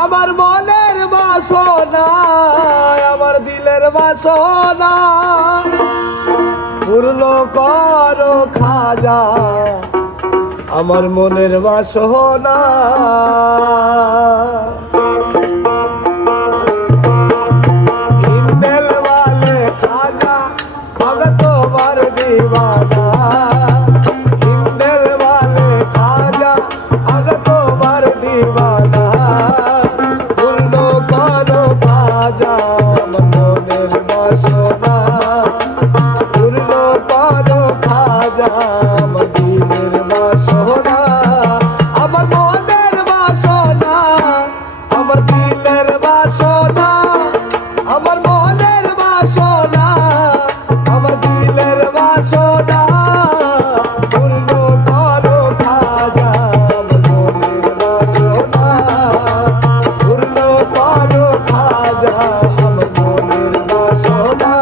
আমার মনের বাসনা আমার দিলের বাসনা পূর্ণ করো খাজা আমার মনের বাসনা ইন্দেল ওয়ালে খাজা আমরা তোমার দিওয়ানা ইন্দেল ওয়ালে খাজা আমরা তোমার দিওয়ানা পূর্ণ করো খাজা আমার মনের বাসনা পূর্ণ করো খাজা আমার দিলের বাসনা আমার মনের বাসনা আমার দিলের বাসনা আমার মনের বাসনা আমার দিলের বাসনা পূর্ণ করো খাজা আমার মনের বাসনা পূর্ণ করো খাজা আমার মনের বাসনা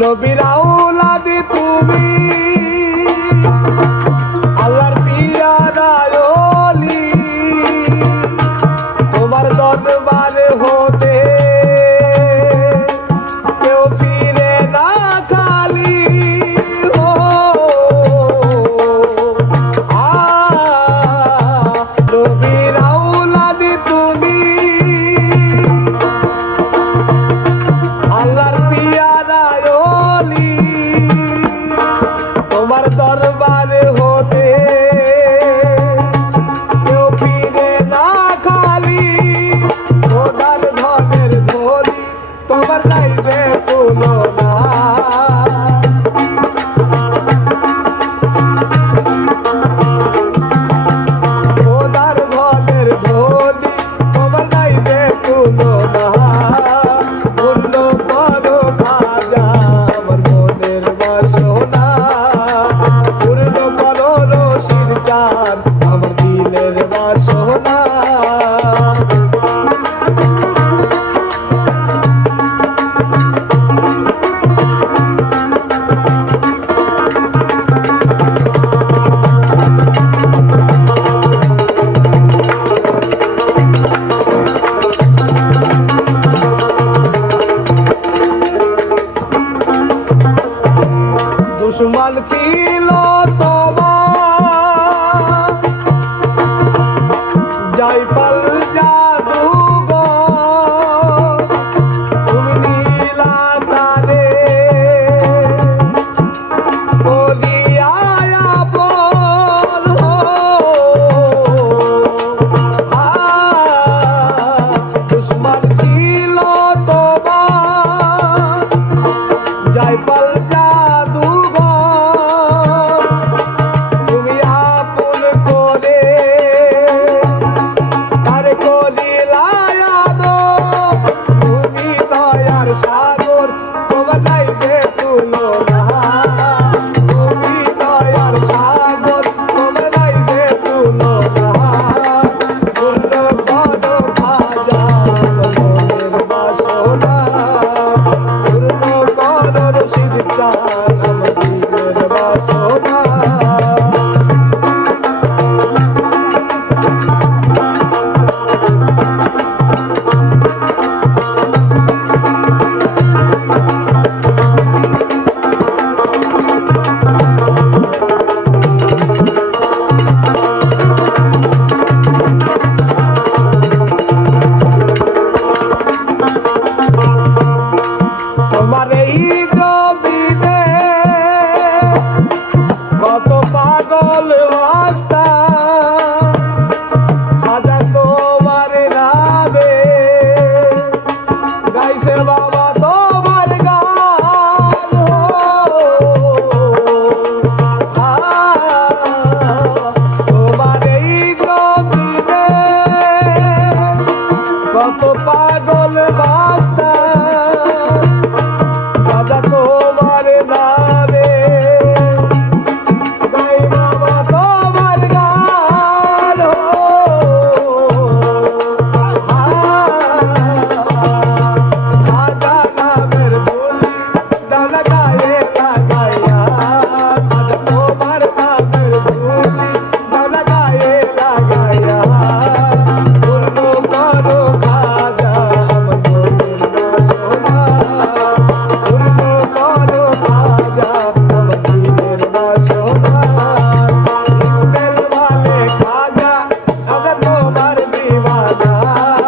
নবীর আওলাদ তুমি আল্লাহর পিয়ারা ওলি তোমার দরবারে হতে কেউ ফিরে না খালি ও নবীর আওলাদ তুমি আল্লাহর পিয়ারা ওলি তোমার দরবারে হতে কেউ ফিরে না খালি খোদার ধনের ধরি তোমার নাইবে তুলনা খোদার ধনের ধরি তোমার নাইবে তুলনা পূর্ণ করো খাজা আমার মনের বাসনা পূর্ণ করো রশির চাঁদ আমার দিলের বাসনা দুশ্মন ছিল তোমার জয়পাল জাদুঘর তুমি নীলা তারে বলিয়া আপন দুশ্মন ছিল তোমার জয়পাল জাদুঘর আকাশ